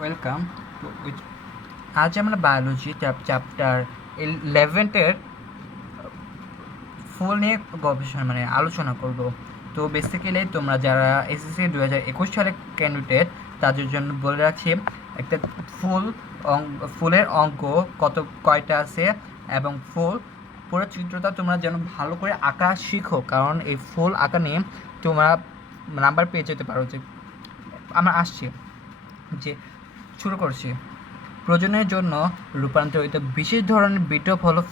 Welcome to আজ আমরা biology chapter 11-এর ফুল নিয়ে গবেষণা আলোচনা করব। তো বেসিক্যালি তোমরা যারা এসএসসি 2021 সালে ক্যান্ডিডেট তাদের জন্য বলে রাখছি, একটা ফুলের অঙ্ক কয়টা আছে এবং পুরো চিত্রটা তোমরা যেন ভালো করে আঁকা শিখো, কারণ এই ফুল আঁকা নিয়ে তোমরা নাম্বার পেয়ে যেতে পারো। যে আমরা আসছি যে শুরু করছি। প্রজননের জন্য রূপান্তরিত বিশেষ ধরনের বিটপ হলো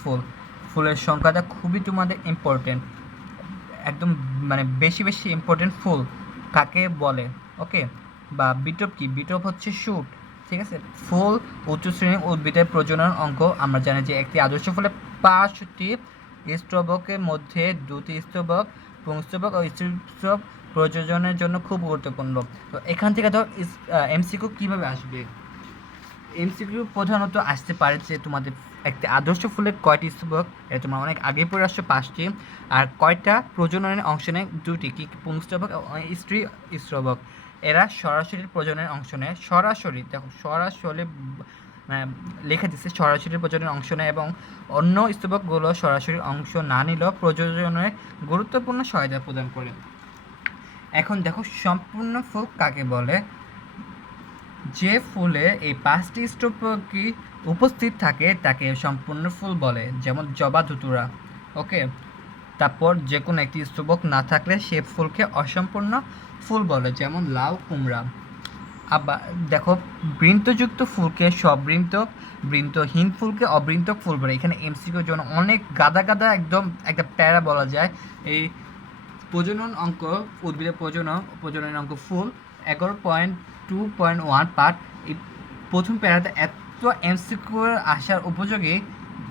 ফুলের সংখ্যাটা খুবই তোমাদের ইম্পর্টেন্ট, একদম বেশি বেশি ইম্পর্টেন্ট। ফুল কাকে বলে? ওকে, বা বিটপ কি? বিটপ হচ্ছে শুট, ঠিক আছে। ফুল উচ্চ শ্রেণীর উদ্ভিদের প্রজনন অঙ্গ। আমরা জানি যে একটি আদর্শ ফুলে 5টি স্তবকের মধ্যে 2টি স্তবক, পুংস্তবক ও স্ত্রীস্তবক প্রজননের জন্য খুব গুরুত্বপূর্ণ। তো এখান থেকে ধর এমসিকিউ কীভাবে আসবে? এমসিকিউ প্রধানত আসতে পারে যে তোমাদের একটি আদর্শ ফুলের কয়টি স্তবক, এটা তোমরা অনেক আগে পড়ে আসছো 5টি, আর কয়টা প্রজননের অংশ নেয়? 2টি, কি? পুংস্তবক ও স্ত্রী স্তবক। এরা সরাসরি প্রজননের অংশ নেয়। সরাসরি দেখো, সরাসরি লেখা দিচ্ছে সরাসরি প্রজননের অংশ নেয়, এবং অন্য স্তবকগুলো সরাসরি অংশ না নিলেও প্রজননের গুরুত্বপূর্ণ সহায়তা প্রদান করে। এখন দেখো, সম্পূর্ণ ফুল কাকে বলে? যে ফুলে এই 5টি স্তবকই উপস্থিত থাকে তাকে সম্পূর্ণ ফুল বলে, যেমন জবা, ধুতুরা। ওকে, তারপর যে কোনো একটি স্তবক না থাকলে সে ফুলকে অসম্পূর্ণ ফুল বলে, যেমন লাউ, কুমড়া। আবার দেখো, বৃন্তযুক্ত ফুলকে সবৃন্তক, বৃন্তহীন ফুলকে অবৃন্তক ফুল বলে। এখানে এমসিকিউর জন্য অনেক গাদা একদম একটা প্যারা বলা যায়। এই প্রজনন অঙ্ক, উদ্ভিদের প্রজনন অঙ্ক ফুল 11.2.1 পার্ট। এই প্রথম প্যারাতে এত এমসিকিউ আসার উপযোগী,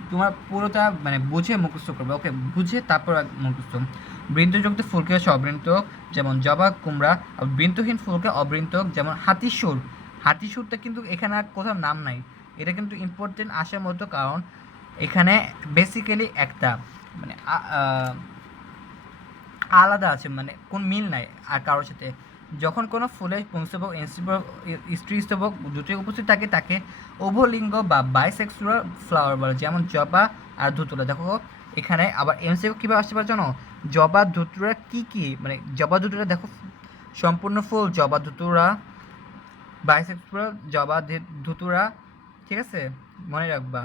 তোমার পুরোটা বুঝে মুখস্থ করবে। ওকে, বুঝে তারপর মুখস্থ। বৃন্তযুক্ত ফুলকে সবৃন্তক, যেমন জবা, কুমড়া। আর বৃন্তহীন ফুলকে অবৃন্তক, যেমন হাতিসুর। হাতিসুরটা কিন্তু এখানে আর কোথাও নাম নাই, এটা কিন্তু ইম্পর্টেন্ট আসার মতো, কারণ এখানে বেসিক্যালি একটা আলাদা আছে, কোন মিল নাই আর কারোর সাথে। যখন কোনো ফুলের পুংস্তবক স্ত্রী স্তবক দুটি উপস্থিত থাকে তাকে উভলিঙ্গ বা বাইসেক্সুয়াল ফ্লাওয়ার বলে, যেমন জবা আর ধুতুরা। দেখো এখানে আবার এমসিকিউ কীভাবে আসতে পারে জানো? জবা, ধুতুরা কি কি? জবা, ধুতুরা দেখো সম্পূর্ণ ফুল জবা, ধুতুরা, বাইসেক্সুয়াল জবা, ধুতুরা, ঠিক আছে, মনে রাখবা।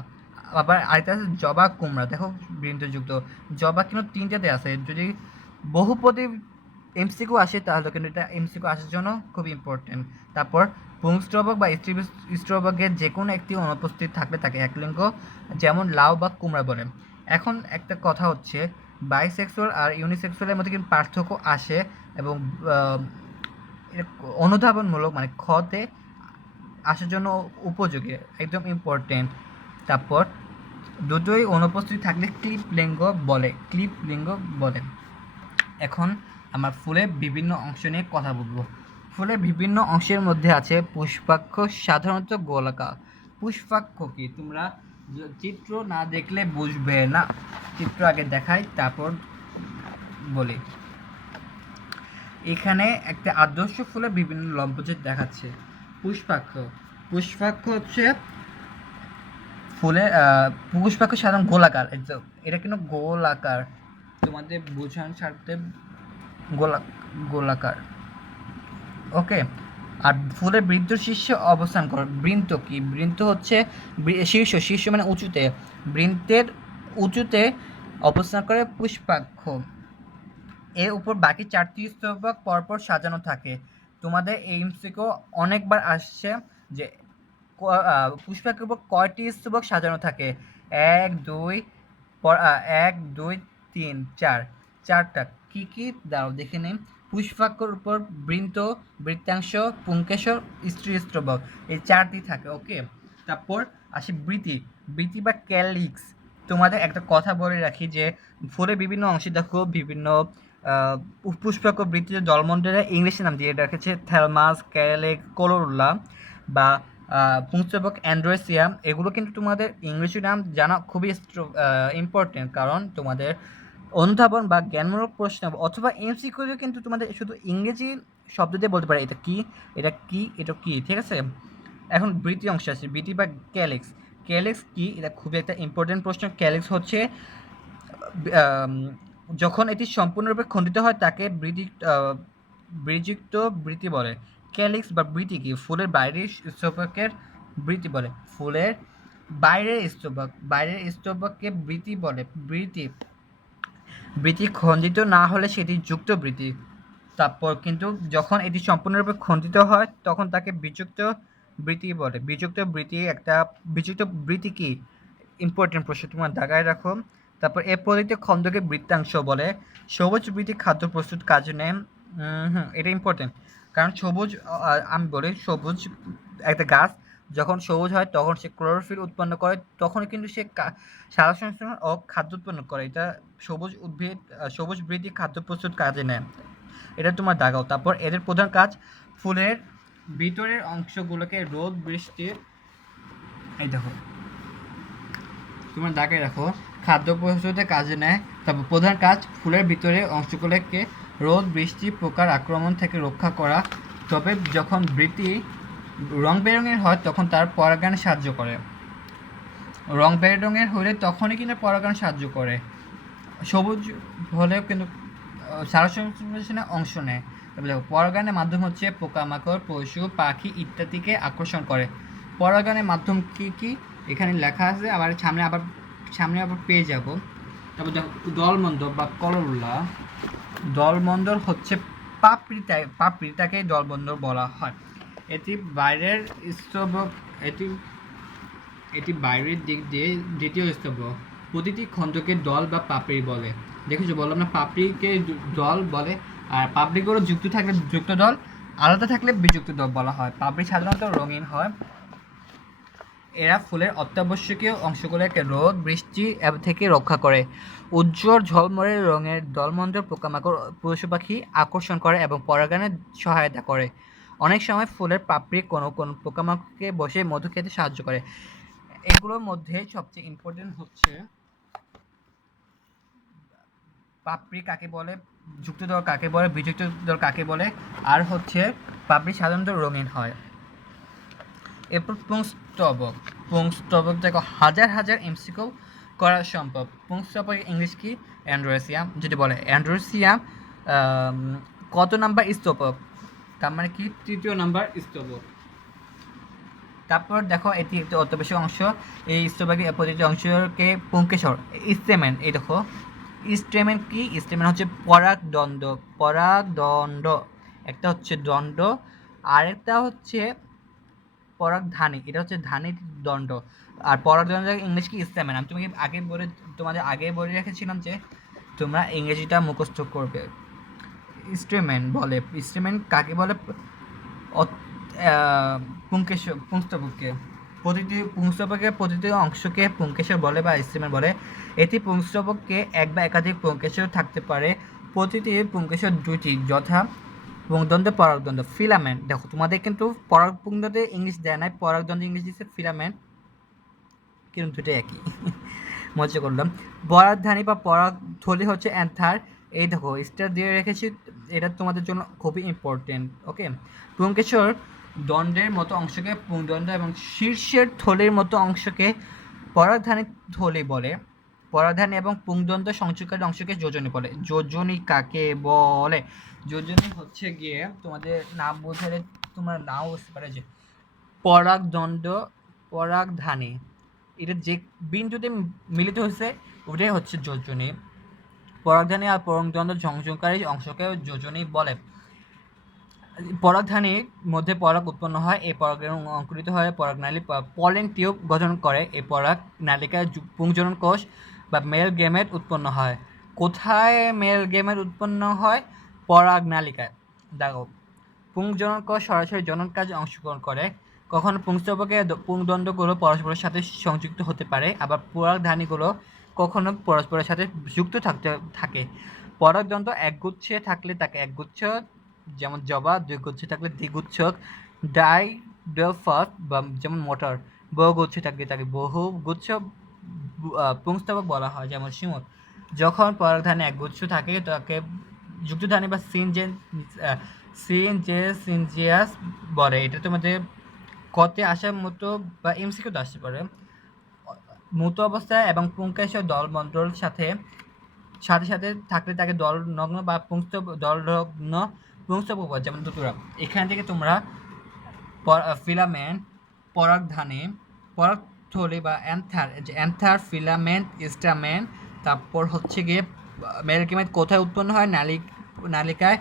আবার আরেকটা আছে জবা, কুমড়া। দেখো বৃন্তযুক্ত জবা কিন্তু 3টাতে আছে। যদি বহুপদী এমসিকিউ আসে তাহলে কিন্তু এটা এমসিকিউ আসার জন্য খুব ইম্পর্টেন্ট। তারপর পুংস্তবক বা স্ত্রী স্তবকের যে কোনো একটি অনুপস্থিত থাকলে তাকে একলিঙ্গ, যেমন লাউ বা কুমড়া বলে। এখন একটা কথা হচ্ছে, বাইসেক্সুয়াল আর ইউনিসেক্সুয়ালের মধ্যে কিন্তু পার্থক্য আসে, এবং অনুধাবনমূলক খতে আসার জন্য উপযোগী, একদম ইম্পর্টেন্ট। তারপর দুটোই অনুপস্থিত থাকলে ক্লিপ লিঙ্গ বলে। এখন আমার ফুলের বিভিন্ন অংশ নিয়ে কথা বলবো। ফুলের বিভিন্ন অংশের মধ্যে আছে পুষ্পাক্ষ, সাধারণত গোলাকার। পুষ্পাক্ষ কি? তোমরা চিত্র না দেখলে বুঝবে না, চিত্র আগে দেখাই তারপর বলি। এখানে একটা আদর্শ ফুলের বিভিন্ন লম্বজেট দেখাচ্ছে। পুষ্পাক্ষ হচ্ছে ফুলের পুষ্পাক্ষ সাধারণ গোলাকার। এটা কিন্তু গোলাকার, তোমাদের বোঝানোর স্বার্থে গোলাকার। ওকে, আর ফুলের বৃন্ত শীর্ষে অবস্থান করে। বৃন্ত কি? বৃন্ত হচ্ছে শীর্ষ উঁচুতে, বৃন্তের উঁচুতে অবস্থান করে পুষ্পাক্ষ। এর উপর বাকি 4টি স্তবক পরপর সাজানো থাকে। তোমাদের এই এমসিকিউ অনেকবার আসছে যে পুষ্পাক্ষের উপর কয়টি স্তবক সাজানো থাকে? 1 2 1 2 3 4, 4টা। কি কি দাও দেখে নিন। পুষ্পাক্ষর উপর বৃন্ত, বৃত্তাংশ, পুংকেশর, স্ত্রী স্তবক, এই 4টি থাকে। ওকে, তারপর আসি বৃতি বা ক্যালিক্স। তোমাদের একটা কথা বলে রাখি যে ফুলের বিভিন্ন অংশে দেখো বিভিন্ন পুষ্পাক্ষ বৃত্তিতে জলমণ্ডলের ইংলিশে নাম দিয়ে রেখেছে থ্যালমাস, ক্যারেলে, কোলোরুলা বা পুংস্তবক অ্যান্ড্রোসিয়াম। এগুলো কিন্তু তোমাদের ইংলিশে নাম জানা খুবই ইম্পর্টেন্ট, কারণ তোমাদের অনুধাবন বা জ্ঞানমূলক প্রশ্ন অথবা এমসিকিউ কিন্তু তোমাদের শুধু ইংরেজি শব্দ দিয়ে বলতে পারে এটা কি, এটা কি, এটা কি, ঠিক আছে। এখন বৃতি অংশ আছে, বৃতি বা ক্যালিক্স। ক্যালিক্স কি? এটা খুবই একটা ইম্পর্টেন্ট প্রশ্ন। ক্যালিক্স হচ্ছে যখন এটি সম্পূর্ণরূপে খণ্ডিত হয় তাকে বৃযুক্ত বৃতি বলে। ক্যালিক্স বা বৃতি কি? ফুলের বাইরের স্তবকের বৃতি বলে। ফুলের বাইরের স্তবককে বৃতি বলে। বৃতি খণ্ডিত না হলে সেটি যুক্ত বৃতি। তারপর কিন্তু যখন এটি সম্পূর্ণরূপে খণ্ডিত হয় তখন তাকে বিযুক্ত বৃতি বলে। বিযুক্ত বৃতি কি? ইম্পর্টেন্ট প্রশ্ন, তোমার দাগায় রাখো। তারপর এ পরিতে খণ্ডকে বৃত্তাংশ বলে। সবুজ বৃতি খাদ্য প্রস্তুত কাজে নেয়। এটা ইম্পর্টেন্ট, কারণ সবুজ, আমি বলি সবুজ একটা গাছ যখন সবুজ হয় তখন সে ক্লোরোফিল উৎপন্ন করে, তখন কিন্তু সে সালোক সংশ্লেষণ ও খাদ্য উৎপন্ন করে। এটা সবুজ বৃতি খাদ্য প্রস্তুত কাজে নেয়। এটা তোমার দাগাও। তারপর এদের প্রধান কাজ ফুলের ভিতরের অংশগুলোকে রোদ বৃষ্টি, এই দেখো তোমার দাগে রাখো, খাদ্য প্রস্তুতে কাজে নেয়। তারপর প্রধান কাজ ফুলের ভিতরের অংশগুলোকে রোদ বৃষ্টি পোকার আক্রমণ থেকে রক্ষা করা। তবে যখন বৃতি রং বেরঙের হয় তখন তার পরাগায়নে সাহায্য করে। রং বেরঙের হলে তখনই কিন্তু পরাগায়নে সাহায্য করে। সবুজ হলেও কিন্তু সালোক সংশ্লেষণে অংশ নেয়। তবে দেখো পরাগায়নের মাধ্যম হচ্ছে পোকামাকড়, পশু পাখি ইত্যাদিকে আকর্ষণ করে। পরাগায়নের মাধ্যম কি কি এখানে লেখা আছে, সামনে আবার পেয়ে যাব। তারপর দেখো দলমন্ডল বা করল্লা। দলমন্ডল হচ্ছে পাপড়িটাকে দলমন্ডল বলা হয়। এটি বাইরের স্তবক, এটি বাইরের দিক দিয়ে দ্বিতীয় স্তবক। প্রতিটি খণ্ডকে দল বা পাপড়ি বলে। দেখেছো, বললাম না পাপড়িকে দল বলে। আর পাপড়িগুলো যুক্ত থাকলে যুক্ত দল, আলাদা থাকলে বিযুক্ত দল বলা হয়। পাপড়ি সাধারণত রঙিন হয়। এরা ফুলের অত্যাবশ্যকীয় অংশগুলোকে রোদ বৃষ্টি থেকে রক্ষা করে। উজ্জ্বল ঝলমলে রঙের দলমন্ডল পোকামাকড় পশু পাখি আকর্ষণ করে এবং পরাগায়নে সহায়তা করে। অনেক সময় ফুলের পাপড়ি কোনো পোকামাকড়কে বসে মধু খেতে সাহায্য করে। এগুলোর মধ্যে সবচেয়ে ইম্পর্টেন্ট হচ্ছে পাপড়ি কাকে বলে, যুক্ত দল কাকে বলে, বিযুক্ত দল কাকে বলে, আর হচ্ছে পাপড়ি সাধারণত রঙিন হয়। এরপর পুংস্তবক। পুংস্তবক দেখো হাজার হাজার এমসিকিউ করা সম্ভব। পুংস্তবক ইংলিশ কি? অ্যান্ড্রোসিয়াম। যদি বলে অ্যান্ড্রোসিয়াম কত নাম্বার স্তবক, তার মানে কি তৃতীয় নাম্বার স্তবক। তারপর দেখো এটি একটি অত্যাবশ্যক অংশ। এই স্তবকের প্রতিটি অংশকে পুংকেশর, স্টেমেন। এই দেখো স্টেমেন কি? স্টেমেন হচ্ছে পরাগদণ্ড। একটা হচ্ছে দণ্ড, আরেকটা হচ্ছে পরাগধানী। এটা হচ্ছে ধানীর দণ্ড। আর পরাগদণ্ড ইংলিশ কি? স্টেমেন। আমি তোমাদের আগে বলে রেখেছিলাম যে তোমরা ইংরেজিটা মুখস্থ করবে। স্টেমেন বলে, স্টেমেন কাকে বলে? পুংস্তবককে। প্রতিটি অংশকে পুংকেশর বলে বা স্টেমেন বলে। এটি পুংস্তবককে এক বা একাধিক পুংকেশর থাকতে পারে। প্রতিটি পুংকেশর দুইটি, যথা পুংদণ্ড পরাগদণ্ড। ফিলামেন্ট দেখো তোমাদের কিন্তু পুংদণ্ডে ইংলিশ দেয় নাই, পরাগদণ্ড ইংলিশ দিচ্ছে ফিলামেন্ট, কিন্তু দুটোই একই। মজা করলাম। পরাগধানী বা পরাগথলি হচ্ছে অ্যান্থার। এই দেখো স্টার দিয়ে রেখেছি, এটা তোমাদের জন্য খুবই ইম্পর্টেন্ট। ওকে, পুংকেশর দণ্ডের মতো অংশকে পুংদণ্ড এবং শীর্ষের থলির মতো অংশকে পরাগধানী থলি বলে। পরাগধানী এবং পুংদণ্ড সংযোগকারী অংশকে যোজনী বলে। যোজনী কাকে বলে? যোজনী হচ্ছে গিয়ে তোমাদের নাম বোঝালে তোমরা নাও বুঝতে পারে যে পরাগদণ্ড পরাগধানী, এটা যে বিন্দুতে মিলিত হয়েছে ওটাই হচ্ছে যোজনী। পরাগধানী আর পরাগদণ্ড সংযোগকারী অংশকে যোজনী বলে। পরাগধানীর মধ্যে পরাগ উৎপন্ন হয়। এই পরাগরেণু অঙ্কুরিত হয়ে পরাগনালী পলেন টিউব গঠন করে। এই পরাগ নালিকায় পুংজনন কোষ বা মেল গেমেট উৎপন্ন হয়। কোথায় মেল গেমেট উৎপন্ন হয়? পরাগনালিকায়। দেখো পুংজনন কোষ সরাসরি জনন কাজে অংশগ্রহণ করে। কখনো পুংস্তবকে পুংদণ্ডগুলো পরস্পরের সাথে সংযুক্ত হতে পারে, আবার পরাগধানীগুলো কখনো পরস্পরের সাথে যুক্ত থাকে। পরাগদণ্ড একগুচ্ছে থাকলে তাকে একগুচ্ছ, যেমন জবা। দুই গুচ্ছ থাকলে দ্বিগুচ্ছক। ডাইডলফাস বা যেমন মটর। বহুগুচ্ছ থাকলে তাকে বহুগুচ্ছ পুংস্তবক বলা হয়, যেমন শিমুল। যখন পরাগধানী একগুচ্ছ থাকে তাকে যুক্তধানী বা সিনজিয়াস বলে। এটা তোমাদের কতে আসার মতো বা এমসিকিউতে আসতে পারে। মূত অবস্থায় এবং পুংকেশর দলমণ্ডল সাথে সাথে সাথে থাকলে তাকে দলনগ্ন বা দলনগ্ন পুংস্তবক, যেমন দুতুরা। এখান থেকে তোমরা ফিলামেন্ট, পরাগধানী, পরাগথলি বা অ্যান্থার, যে অ্যান্থার, ফিলামেন্ট, স্টামেন, তারপর হচ্ছে গিয়ে মেরিকেমেট কোথায় উৎপন্ন হয়? নালিকায়,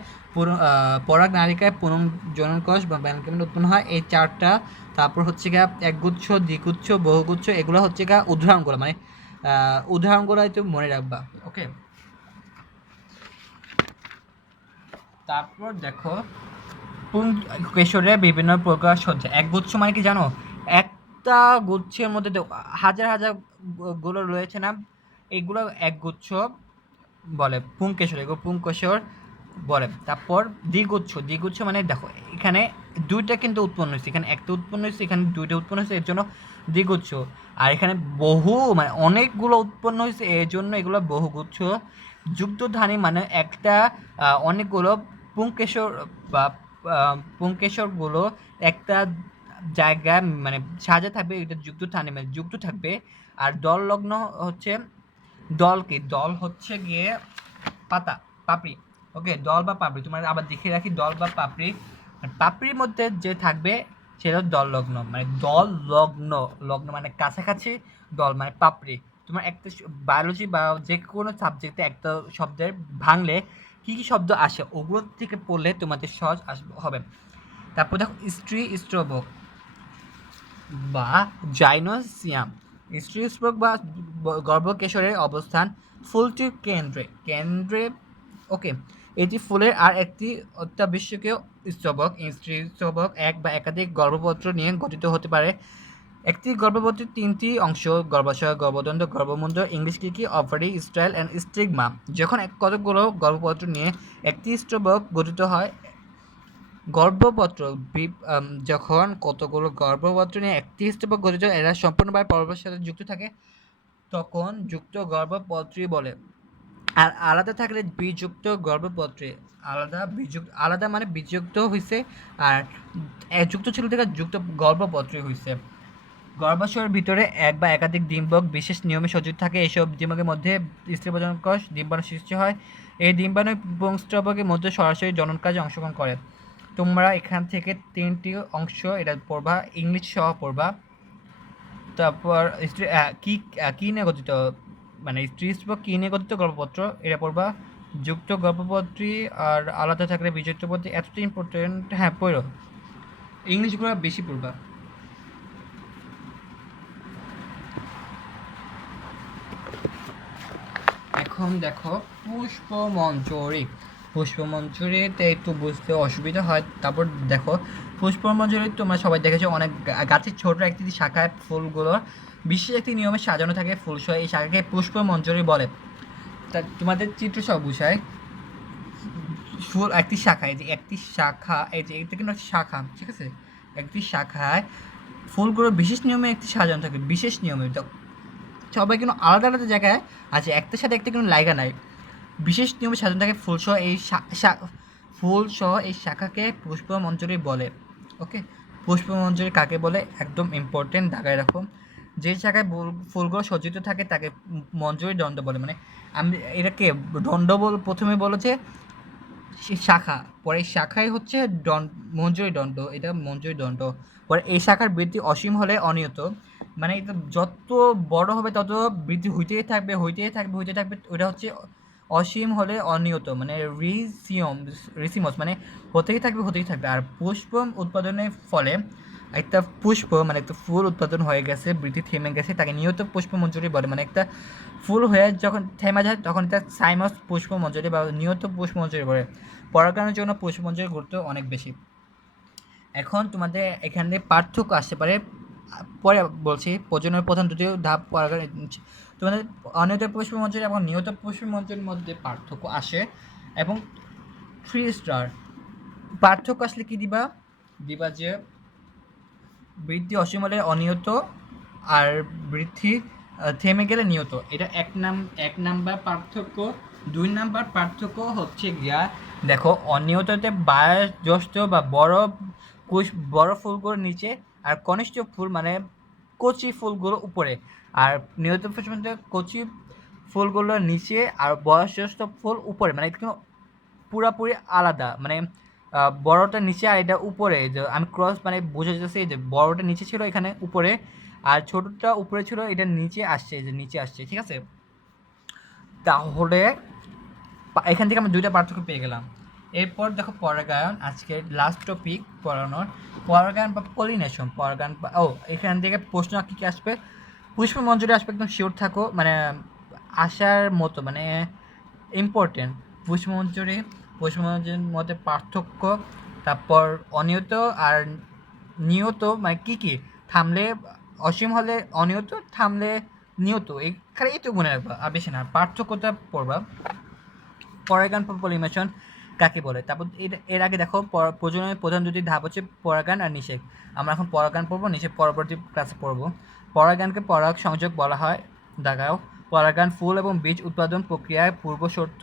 পরাগ নালিকায় পুংজননকোষ বা মেরিকেমেট উৎপন্ন হয়, এই চারটা। তারপর হচ্ছে গিয়ে একগুচ্ছ, দ্বিগুচ্ছ, বহুগুচ্ছ, এগুলো হচ্ছে গিয়ে উদাহরণগুলো, মানে উদাহরণগুলো তো মনে রাখবা। ওকে, তারপর দেখো পুংকেশরের বিভিন্ন প্রকার সজ্জা। একগুচ্ছ মানে কি জানো? একটা গুচ্ছের মধ্যে হাজার হাজার গুলো রয়েছে না, এগুলো একগুচ্ছ বলে। পুংকেশর, এগুলো পুংকেশর বলে। তারপর দ্বিগুচ্ছ মানে দেখো এখানে দুইটা কিন্তু উৎপন্ন হয়েছে, এখানে একটা উৎপন্ন হয়েছে, এখানে দুইটা উৎপন্ন হয়েছে, এর জন্য দ্বিগুচ্ছ। আর এখানে বহু মানে অনেকগুলো উৎপন্ন হয়েছে, এর জন্য এগুলো বহুগুচ্ছ। যুক্তধানী মানে একটা অনেকগুলো পুংকেশর বা পুংকেশরগুলো একটা জায়গায় মানে সাজা থাকবে, এটা যুক্তধানী মানে যুক্ত থাকবে। আর দললগ্ন হচ্ছে দল হচ্ছে গিয়ে পাতা, পাপড়ি। ওকে, দল বা পাপড়ি, তোমার আবার দেখে রাখি, দল বা পাপড়ি। পাপড়ির মধ্যে যে থাকবে সেটা দল লগ্ন, মানে দল লগ্ন, লগ্ন মানে কাছাকাছি, দল মানে পাপড়ি। তোমার একটা বায়োলজি বা যে কোনো সাবজেক্টে একটা শব্দের ভাঙলে কী কী শব্দ আসে ওগুলো থেকে পড়লে তোমাদের সহজ হবে। তারপর দেখো স্ট্রোবক বা জাইনোসিয়াম। স্ট্রোবক বা গর্ভকেশরের অবস্থান ফুলটির কেন্দ্রে। ওকে, এটি ফুলের আর একটি অত্যাবশ্যকীয় স্তবক। স্তবক এক বা একাধিক গর্ভপত্র নিয়ে গঠিত হতে পারে। একটি গর্ভপত্রের তিনটি অংশ, গর্ভাশয়, গর্ভদণ্ড, গর্ভমুণ্ড, ইংলিশ কি অভারি, স্টাইল অ্যান্ড স্টিগমা। যখন কতগুলো গর্ভপত্র নিয়ে একটি স্তবক গঠিত হয়, যখন কতগুলো গর্ভপত্র নিয়ে একটি স্তবক গঠিত, এরা সম্পূর্ণভাবে পরস্পরের সাথে যুক্ত থাকে, তখন যুক্ত গর্ভপত্রী বলে। আর আলাদা থাকলে বিযুক্ত গর্ভপত্রে। আলাদা মানে বিযুক্ত হয়েছে, আর যুক্ত ছিল থেকে যুক্ত গর্ভপত্রে হয়েছে। গর্ভাশয়ের ভিতরে এক বা একাধিক ডিম্বক বিশেষ নিয়মে সজ্জিত থাকে। এইসব ডিম্বকের মধ্যে স্ত্রী প্রজননকোষ, ডিম্বাণু সৃষ্টি হয়। এই ডিম্বাণু পুংস্তবকের মধ্যে সরাসরি জনন কাজে অংশগ্রহণ করে। তোমরা এখান থেকে তিনটি অংশ এটা পড়বা, ইংলিশ সহ পড়বা। তারপর কি নিয়ে গঠিত, মানে স্ত্রীস্তবক কি নিয়ে গঠিত, গর্ভপত্র, এটা পড়বা। যুক্ত গর্ভপত্রী আর আলাদা থাকলে বিযুক্ত পত্রী, এতটা ইম্পর্টেন্ট। হ্যাঁ, পড়ো, ইংলিশগুলো বেশি পড়বা। এখন দেখো পুষ্পমঞ্জরিতে একটু বুঝতে অসুবিধা হয়। তারপর দেখো পুষ্পমঞ্জরি তোমরা সবাই দেখেছো, অনেক গাছের ছোট একটি শাখায় ফুলগুলো বিশেষ একটি নিয়মে সাজানো থাকে ফুলসহ, এই শাখাকে পুষ্পমঞ্জরি বলে। তা তোমাদের চিত্র সব বুঝায়। ফুল একটি শাখা, এই যে একটি শাখা, এই যে এটা কিন্তু শাখা, ঠিক আছে, একটি শাখায় ফুলগুলো বিশেষ নিয়মে একটি সাজানো থাকে, বিশেষ নিয়মে। সবাই কিন্তু আলাদা আলাদা জায়গায় আছে, একটার সাথে একটা কিন্তু লাইগা নাই, বিশেষ নিয়মে সাজানো থাকে ফুলসহ এই শাখাকে পুষ্পমঞ্জরি বলে। ওকে, পুষ্পমঞ্জরি কাকে বলে একদম ইম্পর্টেন্ট, ঢাকায় রাখো। যে শাখায় ফুলগুলো সজ্জিত থাকে তাকে মঞ্জরি দণ্ড বলে। মানে আমি এটাকে দণ্ড প্রথমে বলেছে শাখা, পরে এই শাখায় হচ্ছে মঞ্জরি দণ্ড, এটা মঞ্জরি দণ্ড। পরে এই শাখার বৃদ্ধি অসীম হলে অনিয়ত, মানে এটা যত বড় হবে তত বৃদ্ধি হইতেই থাকবে। ওটা হচ্ছে অসীম হলে অনিয়ত, মানে রিসিমস, মানে হতেই থাকবে। আর পুষ্প উৎপাদনের ফলে একটা পুষ্প মানে একটা ফুল উৎপাদন হয়ে গেছে, বৃদ্ধি থেমে গেছে, তাকে নিয়ত পুষ্পমঞ্জরি বলে। মানে একটা ফুল হয়ে যখন থেমে যায় তখন এটা সাইমাস পুষ্পমঞ্জরি বা নিয়ত পুষ্পমঞ্জরি বলে। পরাগায়নের জন্য পুষ্পমঞ্জরির গুরুত্ব অনেক বেশি। এখন তোমাদের এখানে পার্থক্য আসতে পারে, পরে বলছি। প্রজননের প্রধান দুটি ধাপ পরাগায়ন। তোমাদের অনিয়ত পুষ্পমঞ্জরি এবং নিয়ত পুষ্পমঞ্জরির মধ্যে পার্থক্য আসে। এবং 3 স্টার পার্থক্য আসলে কি দিবা যে বৃদ্ধি অসীম হলে অনিয়ত, আর বৃদ্ধি থেমে গেলে নিয়ত। এটা এক নাম্বার পার্থক্য। 2 নাম্বার পার্থক্য হচ্ছে গিয়া, দেখো অনিয়ততে বায়োজ্যেষ্ঠ বা বড় ফুলগুলোর নিচে আর কনিষ্ঠ ফুল মানে কচি ফুলগুলো উপরে, আর নিয়মিত ফুল মধ্যে কচি ফুলগুলো নিচে, আর বয়সজ্যেষ্ঠ ফুল উপরে, মানে কিন্তু পুরাপুরি আলাদা। মানে বড়টা নিচে আর এটা উপরে, যে আমি ক্রস মানে বোঝা যাচ্ছে যে বড়টা নিচে ছিল এখানে উপরে, আর ছোটটা উপরে ছিল এটা নিচে আসছে, যে নিচে আসছে, ঠিক আছে। তাহলে এখান থেকে আমরা দুইটা পার্থক্য পেয়ে গেলাম। এরপর দেখো পরাগায়ন, আজকের লাস্ট টপিক পড়ানোর, পরাগায়ন বা পলিনেশন। পরাগায়ন এখান থেকে প্রশ্ন কী কী আসবে, পুষ্পমঞ্জরি আসবে, একদম শিওর থাকো, মানে আসার মতো, মানে ইম্পর্টেন্ট। পুষ্পমঞ্জরির মধ্যে পার্থক্য, তারপর অনিয়ত আর নিয়ত মানে কী কী, থামলে অসীম হলে অনিয়ত, থামলে নিয়ত, এখানে এই তো মনে রাখবা, আর বেশি না, পার্থক্যটা পড়বা। পরাগায়ন বা পলিনেশন কাকে বলে। তারপর এর আগে দেখো প্রজননের প্রধান দুটি ধাপ হচ্ছে পরাগায়ন আর নিষেক। আমরা এখন পরাগায়ন পড়বো, নিষেক পরবর্তী ক্লাসে পড়বো। পরাগায়নকে পরাগ সংযোগ বলা হয়। দেখাও, পরাগায়ন ফুল এবং বীজ উৎপাদন প্রক্রিয়ায় পূর্ব শর্ত।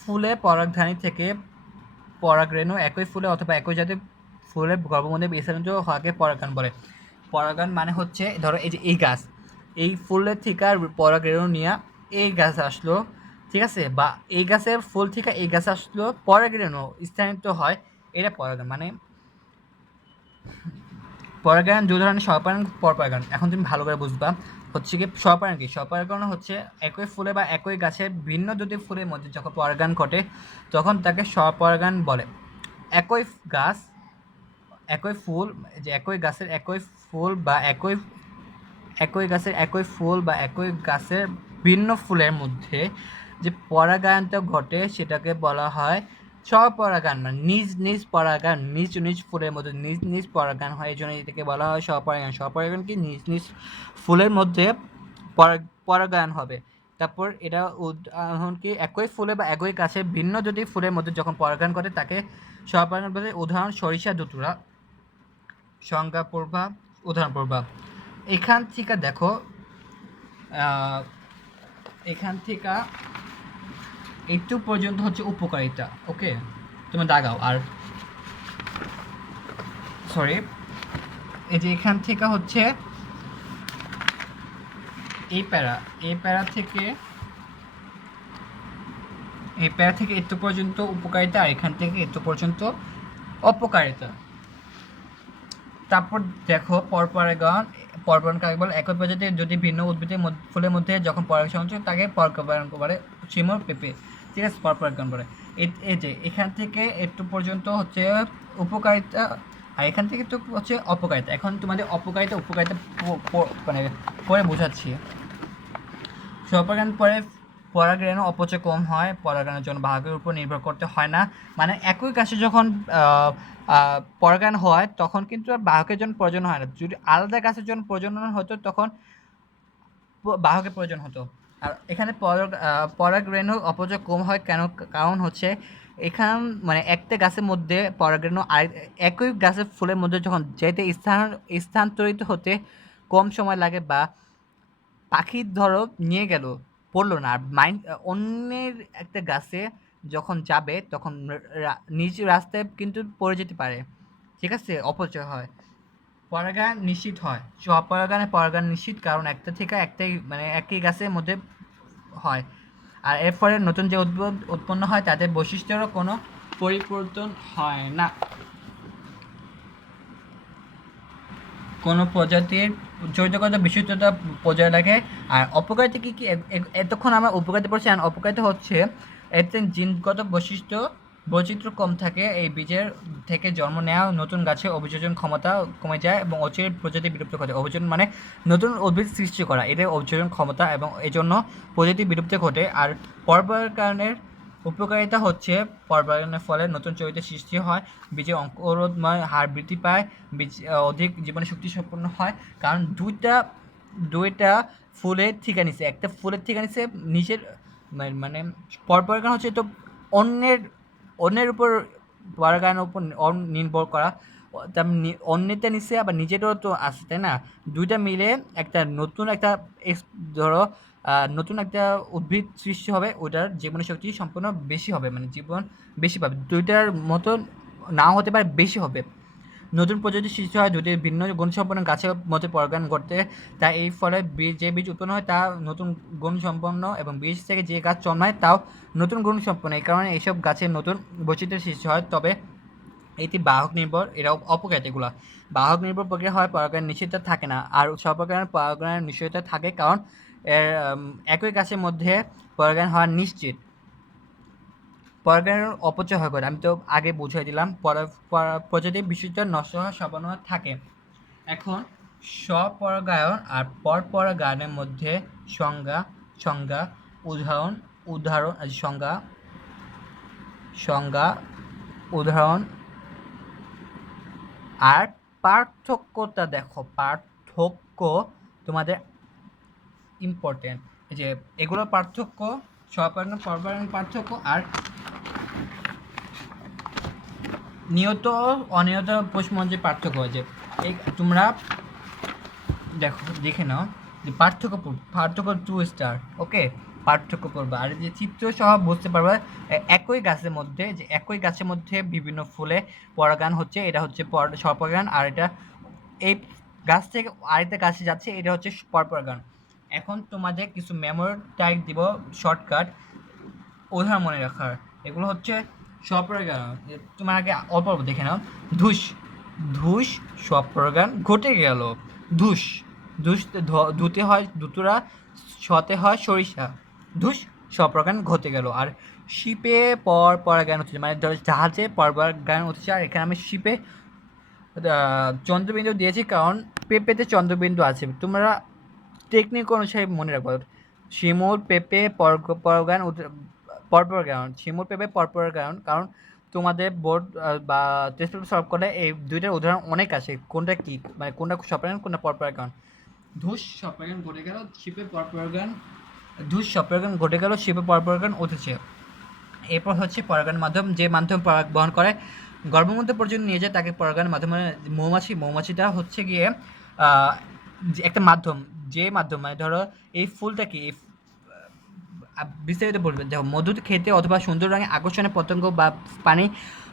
ফুলে পরাগধানী থেকে পরাগরেণু একই ফুলে অথবা একই জাতের ফুলের গর্ভমধ্যে বিস্তারিত হওয়াকে পরাগায়ন বলে। পরাগায়ন মানে হচ্ছে, ধরো এই যে এই গাছ, এই ফুলের থেকে পরাগরেণু নিয়ে এই গাছ আসলো, ঠিক আছে, বা এই গাছের ফুল থেকে এই গাছ আসলো, পরাগরেণু স্থানান্তরিত হয়, এটা পরাগায়ন। মানে পরাগায়ন দু ধরনের, স্বপরাগায়ন, পরপরাগায়ন। এখন তুমি ভালো করে বুঝবা হচ্ছে কি স্বপরাগায়ন কি। স্বপরাগায়ন হচ্ছে একই ফুলে বা একই গাছের ভিন্ন দুটি ফুলের মধ্যে যখন পরাগায়ন ঘটে তখন তাকে স্বপরাগায়ন বলে। একই গাছ, একই ফুল, যে একই গাছের একই ফুল বা একই গাছের একই ফুল বা একই গাছের ভিন্ন ফুলের মধ্যে যে পরাগায়নটা ঘটে সেটাকে বলা হয় স্বপরাগায়ন। মানে নিজ নিজ পরাগায়ন, নিজ নিজ ফুলের মধ্যে নিজ নিজ পরাগায়ন হয়, এই জন্য এটাকে বলা হয় স্বপরাগায়ন। স্বপরাগায়ন কি, নিজ নিজ ফুলের মধ্যে পরাগায়ন হবে। তারপর এটা উদাহরণ কি, একই ফুলে বা একই গাছের ভিন্ন যদি ফুলের মধ্যে যখন পরাগায়ন ঘটে তাকে স্বপরাগায়ন বলে। উদাহরণ সরিষা ধতুরা। সংজ্ঞা পড়বা, উদাহরণ পড়বা। এখান থেকে দেখো, এখান থেকে একটু পর্যন্ত হচ্ছে উপকারিতা, ওকে, তুমি দাগাও। আর সরি, এই যে এখান থেকে হচ্ছে এই প্যারা থেকে একটু পর্যন্ত উপকারিতা, আর এখান থেকে একটু পর্যন্ত অপকারিতা। তারপর দেখো পরপরাগায়ন কাকে বলে, একই প্রজাতির যদি ভিন্ন উদ্ভিদের ফুলের মধ্যে যখন পরাগ সংযোগ তাকে পরপরাগায়ন বলে। শিমর পেঁপে, ঠিক আছে, পরপরাগায়ন বলে। এই যে এখান থেকে একটু পর্যন্ত হচ্ছে উপকারিতা, আর এখান থেকে একটু হচ্ছে অপকারিতা। এখন তোমাদের অপকারিতা উপকারিতা মানে পরে বোঝাচ্ছি। স্বপরাগায়ন পরে পরাগরেণু অপচয় কম হয়, পরাগায়নের জন্য বাহকের উপর নির্ভর করতে হয় না। মানে একই গাছে যখন পরাগায়ন হয় তখন কিন্তু আর বাহকের জন্য প্রয়োজন হয় না। যদি আলাদা গাছের জন্য প্রজনন হতো তখন বাহকের প্রয়োজন হতো। আর এখানে পরাগরেণু অপচয় কম হয় কেন, কারণ হচ্ছে এখান মানে একটা গাছের মধ্যে পরাগরেণু একই গাছের ফুলের মধ্যে যখন যেতে স্থানান্তরিত হতে কম সময় লাগে, বা পাখির ধরো নিয়ে গেল, পড়লো না, আর অন্যের একটা গাছে যখন যাবে তখন নিজ রাস্তায় কিন্তু পড়ে যেতে পারে, ঠিক আছে, অপচয় হয়। পরাগায়ন নিশ্চিত হয়, পরাগায়ন নিশ্চিত, কারণ একটা থেকে একটাই মানে একই গাছের মধ্যে হয়। আর এর ফলে নতুন যে উদ্ভিদ উৎপন্ন হয় তাদের বৈশিষ্ট্যেরও কোনো পরিবর্তন হয় না। কোনো প্রজাতির জৈবগত বিশুদ্ধতা বজায় রাখে। আর অপকারিতা কী কী, এতক্ষণ আমরা উপকারিতা পড়ছি, আর অপকারিতা হচ্ছে এতে জিনগত বৈচিত্র্য কম থাকে, এই বীজের থেকে জন্ম নেওয়া নতুন গাছের অভিযোজন ক্ষমতা কমে যায় এবং অচির প্রজাতি বিলুপ্ত ঘটে। অভিযোজন মানে নতুন উদ্ভিদ সৃষ্টি করা, এদের অভিযোজন ক্ষমতা, এবং এই জন্য প্রজাতি বিলুপ্ত ঘটে। আর পরপরাগায়নের উপকারিতা হচ্ছে পরপরাগায়নের ফলে নতুন চরিত্রের সৃষ্টি হয়, বীজের অঙ্কুরোদ্গমের হার বৃদ্ধি পায়, বীজ অধিক জীবনে শক্তি সম্পন্ন হয়। কারণ দুইটা ফুলের থেকে নিছে, একটা ফুলের থেকে নিছে নিজের, মানে পরপরাগায়ন হচ্ছে তো অন্যের উপর পরাগায়নের উপর নির্ভর করা, অন্যেরটা নিচ্ছে আবার নিজেরও তো আছে, তাই না? দুইটা মিলে একটা ধরো নতুন একটা উদ্ভিদ সৃষ্টি হবে, ওটার জীবনী শক্তি সম্পূর্ণ বেশি হবে, মানে জীবন বেশি পাবে, দুইটার মতো নাও হতে পারে, বেশি হবে। নতুন প্রজাতির সৃষ্টি হয় যদি ভিন্ন গুণসম্পন্ন গাছের মধ্যে পরাগায়ন ঘটে, তাই এই ফলে যে বীজ উৎপন্ন হয় তা নতুন গুণসম্পন্ন এবং বীজ থেকে যে গাছ জন্মায় তাও নতুন গুণসম্পন্ন। এই কারণে এইসব গাছের নতুন বৈচিত্র্যের সৃষ্টি হয়। তবে এটি বাহক নির্ভর, এরা অপঘাত। এগুলো বাহক নির্ভর প্রক্রিয়া হয়, পরাগায়ন নিশ্চয়তা থাকে না। আর স্বপরাগায়ন পরাগায়নের নিশ্চয়তা থাকে, কারণ এর একই গাছের মধ্যে পরাগায়ন হওয়া নিশ্চিত। পরাগায়নের অপচয় হয় করে, আমি তো আগে বুঝিয়ে দিলাম। প্রজাতির বিশুদ্ধ নষ্ট হওয়ার সম্ভাবনা থাকে। এখন স্বপরাগায়ন আর পরপরাগায়নের মধ্যে সংজ্ঞা সংজ্ঞা উদাহরণ উদাহরণ সংজ্ঞা সংজ্ঞা উদাহরণ আর পার্থক্যটা দেখো। পার্থক্য তোমাদের ইম্পর্টেন্ট, যে এগুলোর পার্থক্য, স্বপরাগায়ন পরপরাগায়ন পার্থক্য আর নিয়ত অনিয়ত পুষ্পমঞ্জের পার্থক্য। যে এই তোমরা দেখে নাও যে পার্থক্য 2 স্টার। ওকে, পার্থক্য পড়বা। আর যে চিত্র সহ বুঝতে পারবা একই গাছের মধ্যে বিভিন্ন ফুলে পরাগায়ন হচ্ছে, এটা হচ্ছে স্বপরাগায়ন। আর এটা এই গাছ থেকে আরেকটা গাছে যাচ্ছে, এটা হচ্ছে পরপরাগায়ন। এখন তোমাদের কিছু মেমোরি টাইপ দিব, শর্টকাট উদাহরণ মনে রাখার। এগুলো হচ্ছে স্বপরাগায়ন। তোমার আগে অল্প অল্প দেখে নাও। ধূস ধূস স্বপরাগায়ন ঘটে গেল। ধূস ধূস ধুতে হয় দুতুরা, সতে হয় সরিষা। ধূস স্বপরাগায়ন ঘটে গেল। আর শিপে পরাগায়ন হচ্ছে, মানে জাহাজে পরাগায়ন হচ্ছে। আর এখানে আমি শিপে চন্দ্রবিন্দু দিয়েছি, কারণ পেঁপেতে চন্দ্রবিন্দু আছে। তোমরা টেকনিক অনুসারে মনে রাখবো। শিমুল পেঁপে পরাগায়ন পরপরাগায়ন, শিমুল পেঁপে পরপরাগায়ন। কারণ তোমাদের বোর্ড বা টেস্ট পেপার সলভ করলে এই দুইটার উদাহরণ অনেক আসে, কোনটা কি, মানে কোনটা স্বপরাগায়ন কোনটা পরপরাগায়ন। ধূস স্বপরাগায়ন ঘটে গেল, শিপে পরপরাগায়ন। ধূস স্বপরাগায়ন ঘটে গেল, শিপে পরপরাগায়ন উঠেছে। এরপর হচ্ছে পরাগায়ন মাধ্যম, যে মাধ্যম পরাগ বহন করে গর্ভমধ্যে পর্যন্ত নিয়ে যায় তাকে পরাগায়ন মাধ্যম। মৌমাছিটা হচ্ছে গিয়ে একটা মাধ্যম, যে মাধ্যম, মানে ধরো এই ফুলটা কি, বিস্তারিত বলবেন। দেখো, মধু খেতে অথবা সুন্দর রঙে আকর্ষণীয় পতঙ্গ বা পানি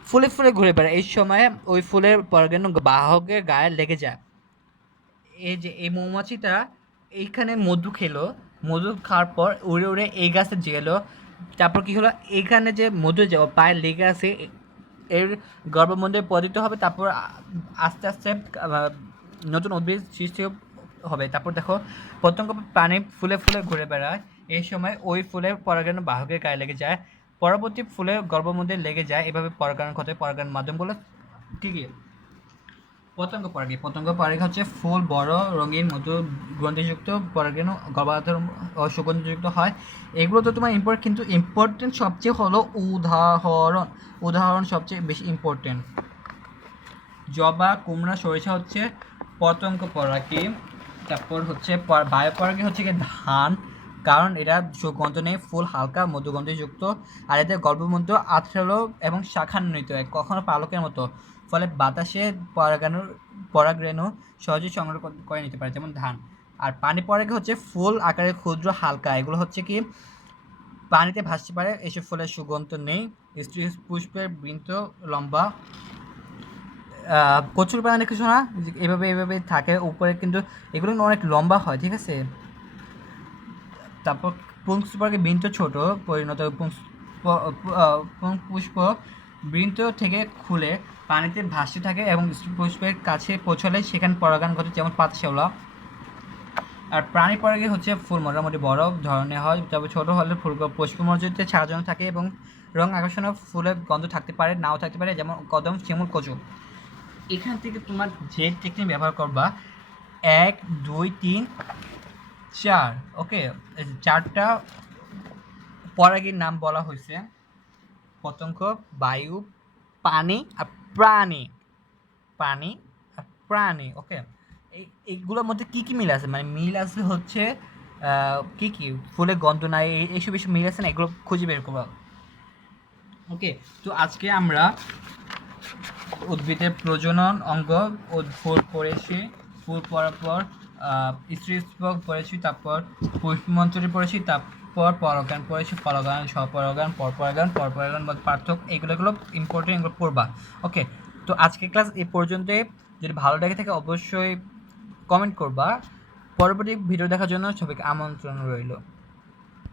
ফুলে ফুলে ঘুরে বেড়ায়। এই সময় ওই ফুলের পরাগায়ন বাহকের গায়ে লেগে যায়। এই যে এই মৌমাছিটা এইখানে মধু খেলো, মধু খাওয়ার পর উড়ে উড়ে এই গাছে গেলো। তারপর কি হলো, এখানে যে মধু পায়ে লেগে আছে এর গর্ভমধ্যে পতিত হবে। তারপর আস্তে আস্তে নতুন উদ্ভিদ সৃষ্টি হবে। তারপর দেখো, পতঙ্গ পানি ফুলে ফুলে ঘুরে বেড়ায়। এই সময় ওই ফুলের পরাগায়ন বাহকের গায়ে লেগে যায়, পরবর্তী ফুলের গর্ভমধ্যে লেগে যায়। এভাবে পরাগায়ন ঘটে। পরাগায়ন মাধ্যমগুলো কী কী? পতঙ্গ পরাগী হচ্ছে ফুল বড় রঙিন মধু গ্রন্থিযুক্ত পরাগায়ন গর্ভাধার সুগন্ধিযুক্ত হয়। এগুলো তো তোমার কিন্তু ইম্পর্টেন্ট সবচেয়ে হলো উদাহরণ সবচেয়ে বেশি ইম্পর্টেন্ট। জবা, কুমড়া, সরিষা হচ্ছে পতঙ্গ পরাগী। তারপর হচ্ছে বায়ুপরাগী হচ্ছে কি ধান, কারণ এটা সুগন্ধ নেই, ফুল হালকা মধুগন্ধযুক্ত। আর এদের গর্ভমধ্য আঠালো এবং শাখান্বিত, কখনো পালকের মতো। ফলে বাতাসে পরাগরেণু সহজেই সংগ্রহ করে নিতে পারে, যেমন ধান। আর পানি পরাগী হচ্ছে ফুল আকারে ক্ষুদ্র হালকা, এগুলো হচ্ছে কি পানিতে ভাসতে পারে। এসব ফুলের সুগন্ধ নেই। স্ত্রী পুষ্পের বৃন্ত লম্বা, কচুর পানা দেখেছো না, এভাবে এভাবে থাকে উপরে, কিন্তু এগুলো অনেক লম্বা হয়, ঠিক আছে। তারপর পুংপুষ্পকে বৃন্ত ছোট পরিণত পুষ্প বৃন্ত থেকে খুলে পানিতে ভাসতে থাকে এবং পুষ্পের কাছে পৌঁছলে সেখানে পরাগায়ন ঘটে, যেমন পাতা শেওলা। আর প্রাণী পরাগী হচ্ছে ফুল মোটামুটি বড় ধরনের হয়, তবে ছোট হলে ফুল পুষ্পমর্যাদাতে সাজানো থাকে এবং রং আকর্ষণীয়, ফুলের গন্ধ থাকতে পারে নাও থাকতে পারে, যেমন কদম, শিমুল, কচু। এখান থেকে তোমার যে টেকনিক ব্যবহার করবা 1 2 3 4, ওকে, 4টা পরাগীর নাম বলা হয়েছে: পতঙ্গ, বায়ু, পানি আর প্রাণী। ওকে, এইগুলোর মধ্যে কি কি মিল আছে, মানে মিল আছে হচ্ছে কি কি ফুলে গন্ধ নাই, এইসব মিল আছে না, এগুলো খুঁজে বের করবো। ওকে, তো আজকে আমরা উদ্ভিদের প্রজনন অঙ্গ ফুল পড়েছি, ফুল পড়ার পর স্ত্রীস্পক পড়েছি, তারপর পুষ্পমঞ্জরি পড়েছি, তারপর পরাগায়ন পড়েছি, পরাগায়ন, স্বপরাগায়ন, পরপরাগায়ন, পার্থক্য, এগুলো ইম্পর্টেন্ট, এগুলো পড়বা। ওকে, তো আজকের ক্লাস এ পর্যন্তই। যদি ভালো লেগে থাকে অবশ্যই কমেন্ট করবা। পরবর্তী ভিডিও দেখার জন্য সবাইকে আমন্ত্রণ রইল।